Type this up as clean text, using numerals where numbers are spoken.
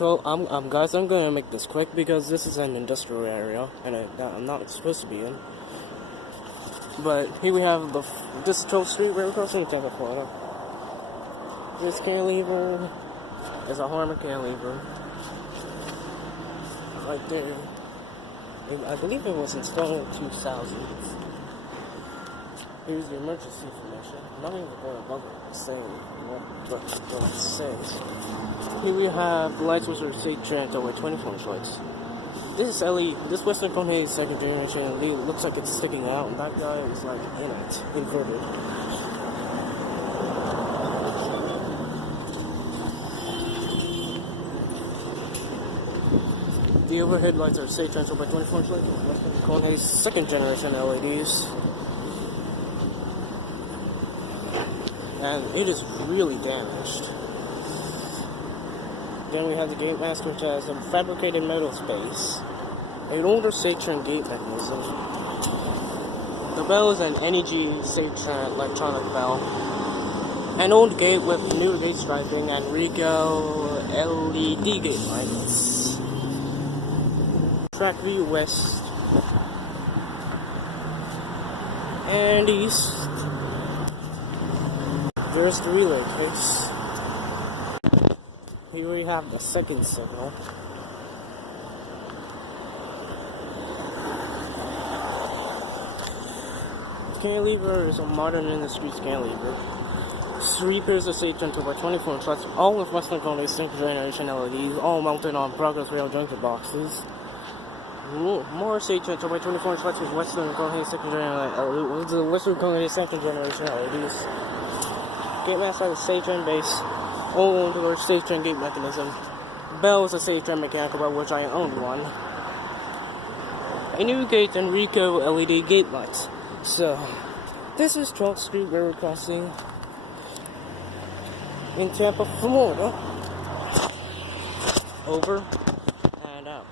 So, guys, I'm gonna make this quick because this is an industrial area, and I'm not supposed to be in. But here we have this is 12th Street Railroad Crossing in Tampa, Florida. Here's cantilever. There's a Harmon cantilever. Right there. I believe it was installed in 2000. Here's the emergency information. I'm not even going to bother saying what it says. Here we have the lights which are state trans over 24 inch lights. This LED, this Western Cone second generation LED looks like it's sticking out, and that guy is like in it, inverted. The overhead lights are state trans over 24 inch lights. Western Cone second generation LEDs. And it is really damaged. Then we have the gate master, which has a fabricated metal space, an older state-trend gate mechanism. The bell is an NEG state-trend electronic bell. An old gate with new gate striping and Rico LED gate lights. Track view west and east. There's the relay case. Here we have the second signal. Cantilever is a modern industry cantilever. 3 pairs of state trend by 24 inch lights, all with Western Cone second generation LEDs, all mounted on Progress Rail junction boxes. More state trend by 24 inch lights with Western Cone second generation LEDs. Gate master has a state trend base, old or state trend gate mechanism. Bell is a state trend mechanical, by which I own one. A new gate and Rico LED gate lights. So, this is 12th Street Railroad Crossing in Tampa, Florida. Over and out.